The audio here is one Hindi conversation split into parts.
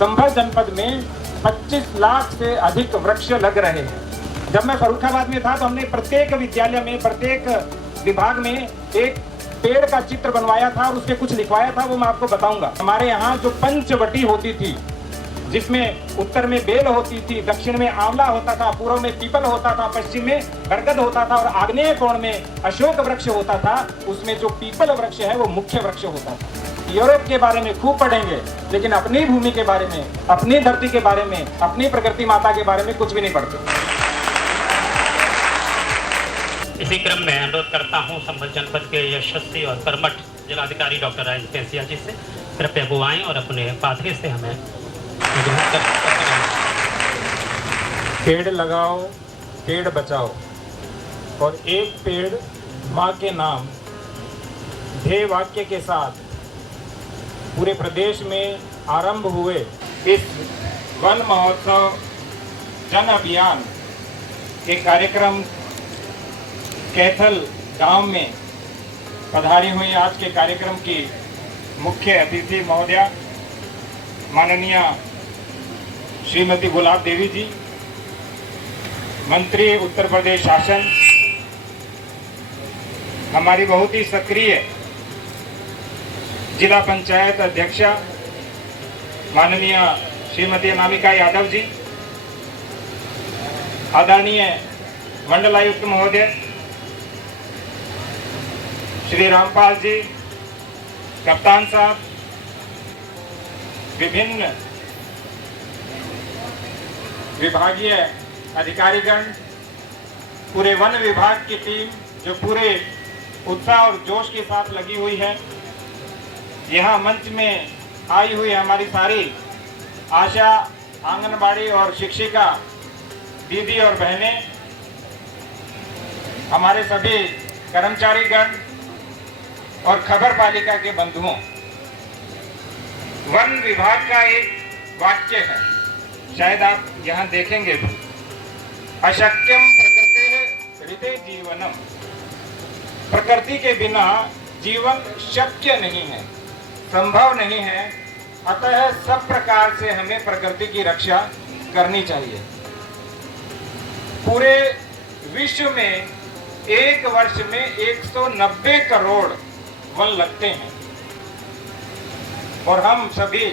संभल जनपद में 25 लाख से अधिक वृक्ष लग रहे हैं। जब मैं फर्रुखाबाद में था तो हमने प्रत्येक विद्यालय में, प्रत्येक विभाग में एक पेड़ का चित्र बनवाया था और उसके कुछ लिखवाया था, वो मैं आपको बताऊंगा। हमारे यहाँ जो पंचवटी होती थी, जिसमें उत्तर में बेल होती थी, दक्षिण में आंवला होता था, पूर्व में पीपल होता था, पश्चिम में बरगद होता था और आग्नेय कोण में अशोक वृक्ष होता था, उसमें जो पीपल वृक्ष है वो मुख्य वृक्ष होता था। यूरोप के बारे में खूब पढ़ेंगे, लेकिन अपनी भूमि के बारे में, अपनी धरती के बारे में, अपनी प्रकृति माता के बारे में कुछ भी नहीं पढ़ते। इसी क्रम में अनुरोध करता हूं संभल जनपद के यशस्वी और कर्मठ जिलाधिकारी डॉक्टर राजेंद्र पेंसिया जी से कृपया वो आएं और अपने पाथवे से हमें पेड़ लगाओ, पेड़ बचाओ और एक पेड़ माँ के नाम ध्येय वाक्य के साथ पूरे प्रदेश में आरंभ हुए इस वन महोत्सव जन अभियान के कार्यक्रम कैथल गांव में पधारी हुई आज के कार्यक्रम की मुख्य अतिथि महोदया माननीय श्रीमती गुलाब देवी जी, मंत्री उत्तर प्रदेश शासन, हमारी बहुत ही सक्रिय जिला पंचायत अध्यक्षा माननीय श्रीमती अनामिका यादव जी, आदरणीय मंडलायुक्त महोदय श्री रामपाल जी, कप्तान साहब, विभिन्न विभागीय अधिकारीगण, पूरे वन विभाग की टीम जो पूरे उत्साह और जोश के साथ लगी हुई है, यहाँ मंच में आई हुई हमारी सारी आशा, आंगनबाड़ी और शिक्षिका दीदी और बहनें, हमारे सभी कर्मचारीगण और खबर पालिका के बंधुओं। वन विभाग का एक वाक्य है, शायद आप यहाँ देखेंगे भी, अशक्यम प्रकृतेः हृदय जीवनम। प्रकृति के बिना जीवन शक्य नहीं है, संभव नहीं है। अतः सब प्रकार से हमें प्रकृति की रक्षा करनी चाहिए। पूरे विश्व में एक वर्ष में 190 करोड़ वन लगते हैं और हम सभी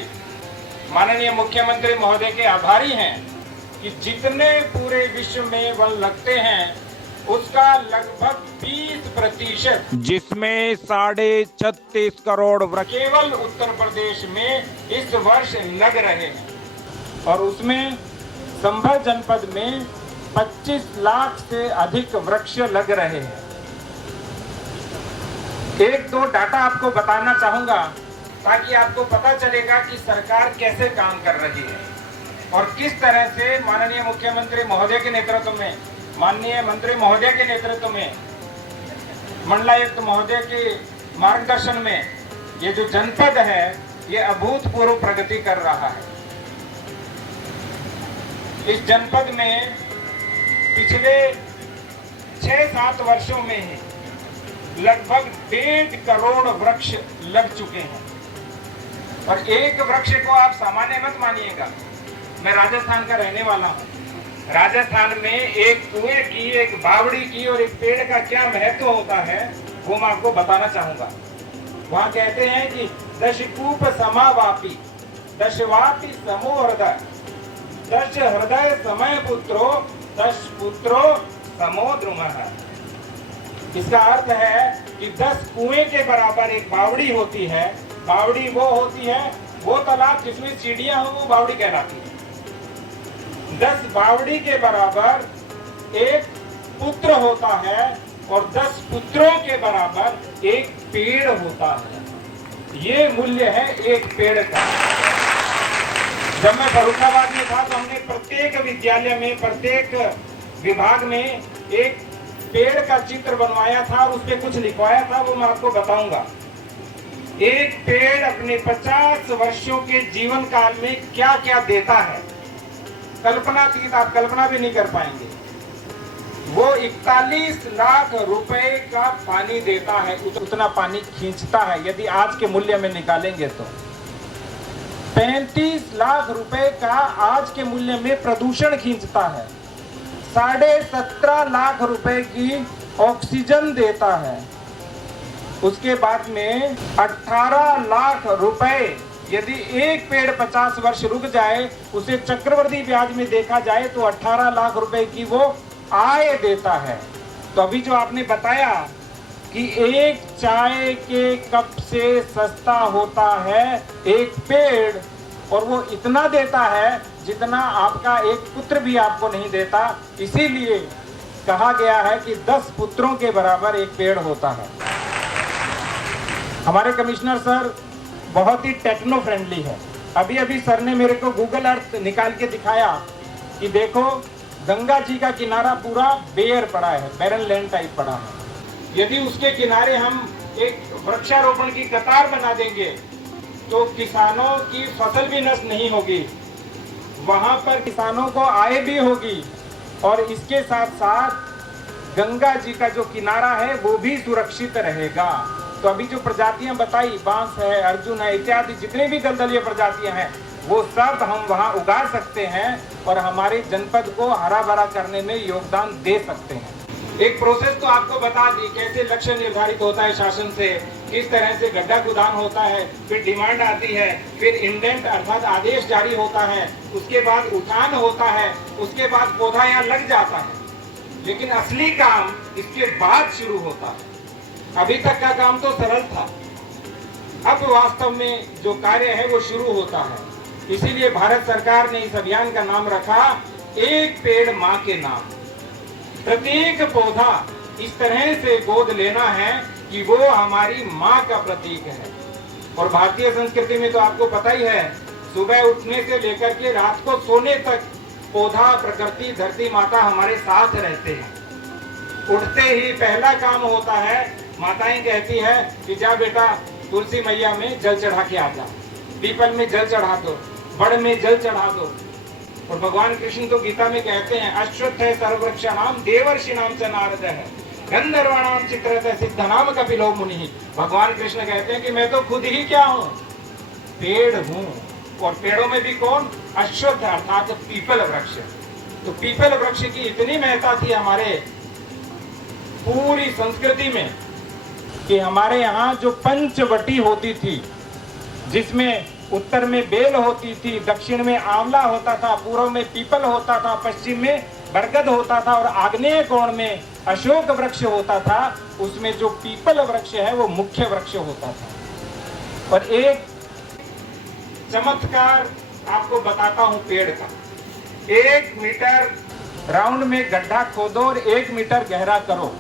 माननीय मुख्यमंत्री महोदय के आभारी हैं कि जितने पूरे विश्व में वन लगते हैं उसका लगभग 20%, जिसमें 36.5 करोड़ वृक्ष केवल उत्तर प्रदेश में इस वर्ष लग रहे हैं और उसमें संभल जनपद में 25 लाख से अधिक वृक्ष लग रहे हैं। एक दो डाटा आपको बताना चाहूंगा ताकि आपको पता चलेगा कि सरकार कैसे काम कर रही है और किस तरह से माननीय मुख्यमंत्री महोदय के नेतृत्व में, माननीय मंत्री महोदय के नेतृत्व में, मंडलायुक्त महोदय के मार्गदर्शन में ये जो जनपद है ये अभूतपूर्व प्रगति कर रहा है। इस जनपद में पिछले 6-7 वर्षों में ही लगभग 1.5 करोड़ वृक्ष लग चुके हैं और एक वृक्ष को आप सामान्य मत मानिएगा। मैं राजस्थान का रहने वाला हूँ। राजस्थान में एक कुएं की, एक बावड़ी की और एक पेड़ का क्या महत्व होता है वो मैं आपको बताना चाहूंगा। वहाँ कहते हैं कि दशकूप समावापी दशवापी समो हृदय, दश हृदय समय पुत्रो दश पुत्रो समो द्रुमः। इसका अर्थ है कि 10 कुएं के बराबर एक बावड़ी होती है। बावड़ी वो होती है, वो तालाब जिसमें सीढ़ियां हो, वो बावड़ी कहलाती है। 10 बावड़ी के बराबर एक पुत्र होता है और 10 पुत्रों के बराबर एक पेड़ होता है। ये मूल्य है एक पेड़ का। जब मैं फर्रुखाबाद में था तो हमने प्रत्येक विद्यालय में, प्रत्येक विभाग में एक पेड़ का चित्र बनवाया था और उसपे कुछ लिखवाया था, वो मैं आपको बताऊंगा। एक पेड़ अपने 50 वर्षों के जीवन काल में क्या क्या देता है, कल्पनातीत, आप कल्पना भी नहीं कर पाएंगे। वो 41 लाख रुपए का पानी देता है, उतना पानी खींचता है यदि आज के मूल्य में निकालेंगे तो। 35 लाख रुपए का आज के मूल्य में प्रदूषण खींचता है, 17.5 लाख रुपए की ऑक्सीजन देता है। उसके बाद में 18 लाख रुपए, यदि एक पेड़ 50 वर्ष रुक जाए, उसे चक्रवृद्धि ब्याज में देखा जाए तो 18 लाख रुपए की वो आय देता है। तो अभी जो आपने बताया कि एक चाय के कप से सस्ता होता है एक पेड़, और वो इतना देता है जितना आपका एक पुत्र भी आपको नहीं देता। इसीलिए कहा गया है कि 10 पुत्रों के बराबर एक पेड़ होता है। हमारे कमिश्नर सर बहुत ही टेक्नो फ्रेंडली है। अभी अभी सर ने मेरे को गूगल अर्थ निकाल के दिखाया कि देखो गंगा जी का किनारा पूरा बेयर पड़ा है, बैरन लैंड टाइप पड़ा है। यदि उसके किनारे हम एक वृक्षारोपण की कतार बना देंगे तो किसानों की फसल भी नष्ट नहीं होगी, वहां पर किसानों को आय भी होगी, और इसके साथ साथ गंगा जी का जो किनारा है वो भी सुरक्षित रहेगा। तो अभी जो प्रजातियां बताई, बांस है, अर्जुन है, इत्यादि जितने भी दलदलीय प्रजातियां हैं, वो सब हम वहां उगा सकते हैं और हमारे जनपद को हरा भरा करने में योगदान दे सकते हैं। एक प्रोसेस तो आपको बता दी, कैसे लक्ष्य निर्धारित होता है शासन से, किस तरह से गड्ढा खुदान होता है, फिर डिमांड आती है, फिर इंडेंट अर्थात आदेश जारी होता है, उसके बाद उठान होता है, उसके बाद पौधा यहाँ लग जाता है। लेकिन असली काम इसके बाद शुरू होता है। अभी तक का काम तो सरल था, अब वास्तव में जो कार्य है वो शुरू होता है। इसीलिए भारत सरकार ने इस अभियान का नाम रखा एक पेड़ माँ के नाम। प्रत्येक पौधा इस तरह से गोद लेना है कि वो हमारी माँ का प्रतीक है। और भारतीय संस्कृति में तो आपको पता ही है, सुबह उठने से लेकर के रात को सोने तक पौधा, प्रकृति, धरती माता हमारे साथ रहते हैं। उठते ही पहला काम होता है, माताएं कहती है कि जा बेटा तुलसी मैया में जल चढ़ा के आ जा, पीपल में जल चढ़ा दो, बड़ में जल चढ़ा दो। और भगवान कृष्ण तो गीता में कहते हैं अश्वत्थ है सर्ववृक्षाणाम देवर्षिणाम च नारदः गंधर्वाणाम चित्रतः सिद्धनाम कपिलो मुनिः। भगवान कृष्ण कहते हैं कि मैं तो खुद ही क्या हूँ, पेड़ हूँ। और पेड़ों में भी कौन? अश्वत्थ अर्थात पीपल वृक्ष। तो पीपल वृक्ष की इतनी महत्ता थी हमारे पूरी संस्कृति में कि हमारे यहाँ जो पंचवटी होती थी, जिसमें उत्तर में बेल होती थी, दक्षिण में आंवला होता था, पूर्व में पीपल होता था, पश्चिम में बरगद होता था और आग्नेय कोण में अशोक वृक्ष होता था। उसमें जो पीपल वृक्ष है वो मुख्य वृक्ष होता था। और एक चमत्कार आपको बताता हूं पेड़ का। 1 मीटर राउंड में गड्ढा खोदो और 1 मीटर गहरा करो।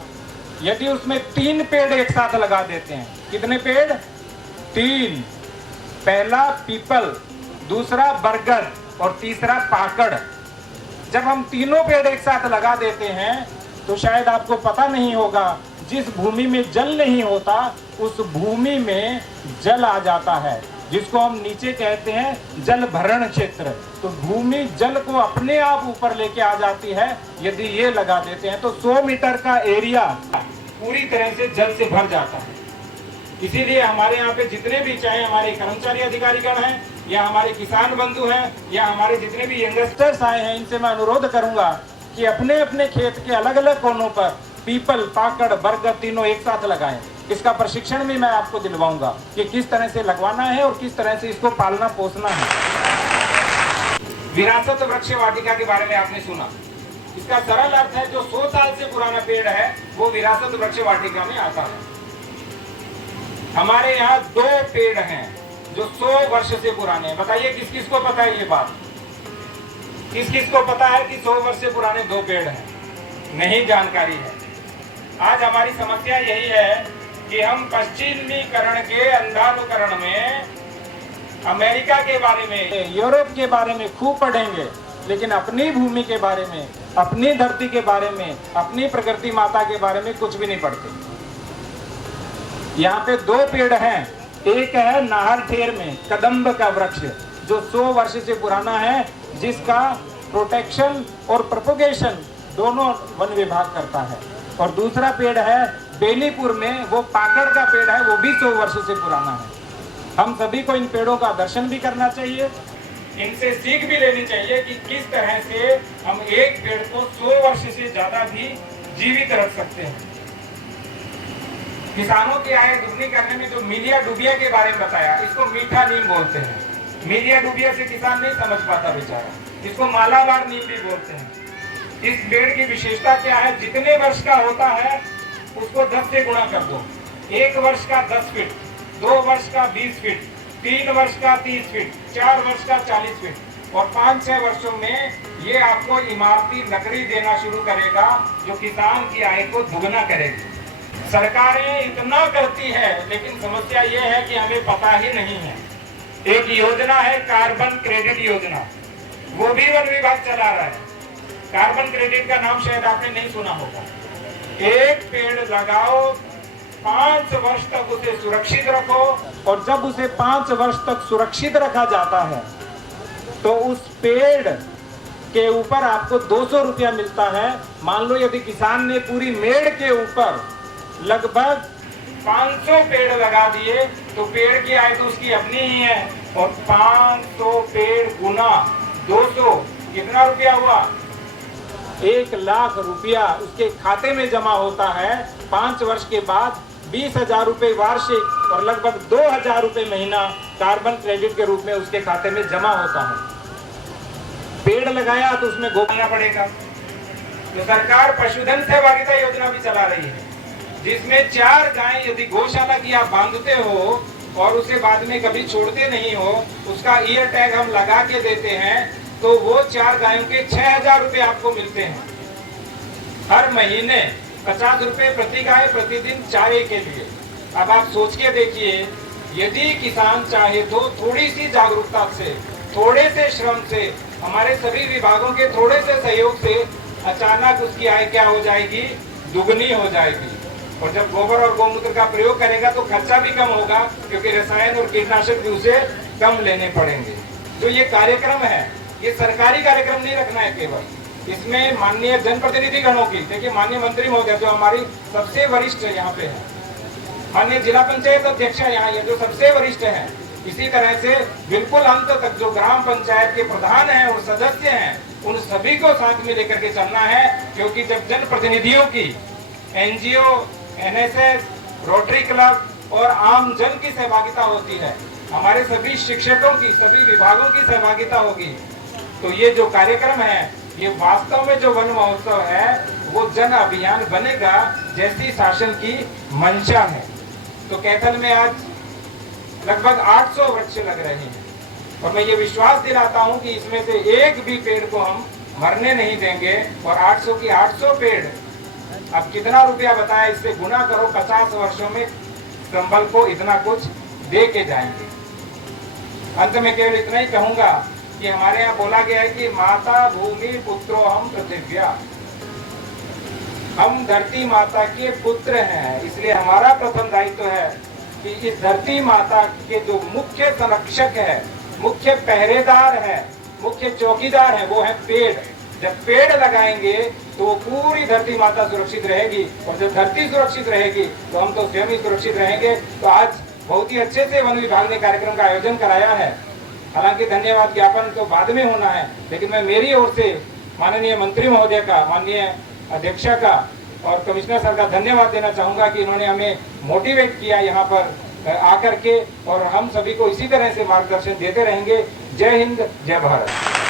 यदि उसमें 3 पेड़ एक साथ लगा देते हैं, कितने पेड़? 3। पहला पीपल, दूसरा बरगद और तीसरा पाकड़। जब हम तीनों पेड़ एक साथ लगा देते हैं तो शायद आपको पता नहीं होगा, जिस भूमि में जल नहीं होता उस भूमि में जल आ जाता है, जिसको हम नीचे कहते हैं जल भरण क्षेत्र। तो भूमि जल को अपने आप ऊपर लेके आ जाती है। यदि ये लगा देते हैं तो 100 मीटर का एरिया पूरी तरह से जल से भर जाता है। इसीलिए हमारे यहाँ पे जितने भी, चाहे हमारे कर्मचारी अधिकारीगण हैं या हमारे किसान बंधु हैं या हमारे जितने भी यंगस्टर्स आए हैं, इनसे मैं अनुरोध करूंगा कि अपने अपने खेत के अलग अलग कोनों पर पीपल, पाकड़, बरगद तीनों एक साथ लगाएं। इसका प्रशिक्षण भी मैं आपको दिलवाऊंगा कि किस तरह से लगवाना है और किस तरह से इसको पालना पोसना है। विरासत वृक्ष वाटिका के बारे में आपने सुना। इसका सरल अर्थ है जो 100 साल से पुराना पेड़ है वो विरासत वृक्ष वाटिका में आता है। हमारे यहाँ 2 पेड़ हैं जो 100 वर्ष से पुराने हैं। बताइए किस किस को पता है ये बात? किस किस को पता है कि 100 वर्ष से पुराने 2 पेड़ हैं? नहीं जानकारी है। आज हमारी समस्या यही है कि हम पश्चिमीकरण के अंधानुकरण में अमेरिका के बारे में, यूरोप के बारे में खूब पढ़ेंगे, लेकिन अपनी भूमि के बारे में, अपनी धरती के बारे में, अपनी प्रकृति माता के बारे में कुछ भी नहीं पढ़ते। यहाँ पे 2 पेड़ हैं। एक है नाहरठेर में कदम्ब का वृक्ष जो 100 वर्ष से पुराना है, जिसका प्रोटेक्शन और प्रोपोगेशन दोनों वन विभाग करता है। और दूसरा पेड़ है बेनीपुर में, वो पाकड़ का पेड़ है, वो भी 100 वर्ष से पुराना है। हम सभी को इन पेड़ों का दर्शन भी करना चाहिए, इनसे सीख भी लेनी चाहिए कि किस तरह से हम एक पेड़ को 100 वर्ष से ज्यादा भी जीवित रख सकते हैं। किसानों की आय दुगनी करने में जो मीलिया डूबिया के बारे में बताया, इसको मीठा नीम बोलते हैं। मीलिया डूबिया से किसान नहीं समझ पाता बेचारा, इसको मालाबार नीम भी बोलते हैं। इस पेड़ की विशेषता क्या है? जितने वर्ष का होता है उसको 10 से गुणा कर दो। 1 वर्ष का 10 फीट, 2 वर्ष का 20 फीट, 3 वर्ष का 30 फीट, 4 वर्ष का 40 फीट और 5-6 वर्षों में ये आपको इमारती लकड़ी देना शुरू करेगा, जो किसान की आय को दुगना करेगी। सरकारें इतना करती है, लेकिन समस्या ये है कि हमें पता ही नहीं है। एक योजना है कार्बन क्रेडिट योजना, वो भी वन विभाग चला रहा है। कार्बन क्रेडिट का नाम शायद आपने नहीं सुना होगा। एक पेड़ लगाओ, 5 वर्ष तक उसे सुरक्षित रखो, और जब उसे 5 वर्ष तक सुरक्षित रखा जाता है तो उस पेड़ के ऊपर आपको 200 रुपया मिलता है। मान लो यदि किसान ने पूरी मेड़ के ऊपर लगभग 500 पेड़ लगा दिए तो पेड़ की आय तो उसकी अपनी ही है, और 500 पेड़ गुना 200 कितना रुपया हुआ? 1 लाख रुपया उसके खाते में जमा होता है। 5 वर्ष के बाद 20,000 रुपये वार्षिक और लगभग 2,000 रुपये महीना कार्बन क्रेडिट के रूप में उसके खाते में जमा होता है। पेड़ लगाया तो उसमें गोबरना पड़ेगा। तो सरकार पशुधन सहभागिता योजना भी चला रही है, जिसमें 4 गाय यदि गौशाला की आप बांधते हो और उसे बाद में कभी छोड़ते नहीं हो, उसका ईयर टैग हम लगा के देते हैं, तो वो 4 गायों के 6,000 रुपये आपको मिलते हैं हर महीने। 50 रुपये प्रति गाय प्रतिदिन चारे के लिए। अब आप सोच के देखिए, यदि किसान चाहे तो थोड़ी सी जागरूकता से, थोड़े से श्रम से, हमारे सभी विभागों के थोड़े से सहयोग से अचानक उसकी आय क्या हो जाएगी? दुगनी हो जाएगी। और जब गोबर और गौमूत्र का प्रयोग करेगा तो खर्चा भी कम होगा, क्योंकि रसायन और कीटनाशक भी उसे कम लेने पड़ेंगे। तो ये कार्यक्रम है, ये सरकारी कार्यक्रम नहीं रखना है केवल, इसमें माननीय जनप्रतिनिधि गणों की, देखिए माननीय मंत्री महोदय जो हमारी सबसे वरिष्ठ यहाँ पे है, माननीय जिला पंचायत अध्यक्ष यहाँ ये जो सबसे वरिष्ठ है, इसी तरह से बिल्कुल अंत तक जो ग्राम पंचायत के प्रधान हैं और सदस्य हैं, उन सभी को साथ में लेकर के चलना है। क्योंकि जब जनप्रतिनिधियों की, एनजीओ, एनएसएस, रोटरी क्लब और आम जन की सहभागिता होती है, हमारे सभी शिक्षकों की, सभी विभागों की सहभागिता होगी, तो ये जो कार्यक्रम है, ये वास्तव में जो वन महोत्सव है वो जन अभियान बनेगा, जैसी शासन की मंशा है। तो कैथल में आज लगभग 800 वृक्ष लग रहे हैं, और मैं ये विश्वास दिलाता हूं कि इसमें से एक भी पेड़ को हम मरने नहीं देंगे। और 800 की 800 पेड़, अब कितना रुपया बताया, इससे गुना करो, 50 वर्षों में संबल को इतना कुछ दे के जाएंगे। अंत में केवल इतना ही कहूंगा कि हमारे यहाँ बोला गया है कि माता भूमि पुत्रो हम पृथिव्या, हम धरती माता के पुत्र हैं, इसलिए हमारा प्रथम दायित्व है कि इस धरती माता के जो मुख्य संरक्षक है, मुख्य पहरेदार है, मुख्य चौकीदार है, वो है पेड़। जब पेड़ लगाएंगे तो पूरी धरती माता सुरक्षित रहेगी, और जब धरती सुरक्षित रहेगी तो हम तो स्वयं ही सुरक्षित रहेंगे। तो आज बहुत ही अच्छे से वन विभाग ने कार्यक्रम का आयोजन कराया है। हालांकि धन्यवाद ज्ञापन तो बाद में होना है, लेकिन मैं मेरी ओर से माननीय मंत्री महोदय का, माननीय अध्यक्षा का और कमिश्नर सर का धन्यवाद देना चाहूंगा कि इन्होंने हमें मोटिवेट किया यहाँ पर आकर के, और हम सभी को इसी तरह से मार्गदर्शन देते रहेंगे। जय हिंद, जय भारत।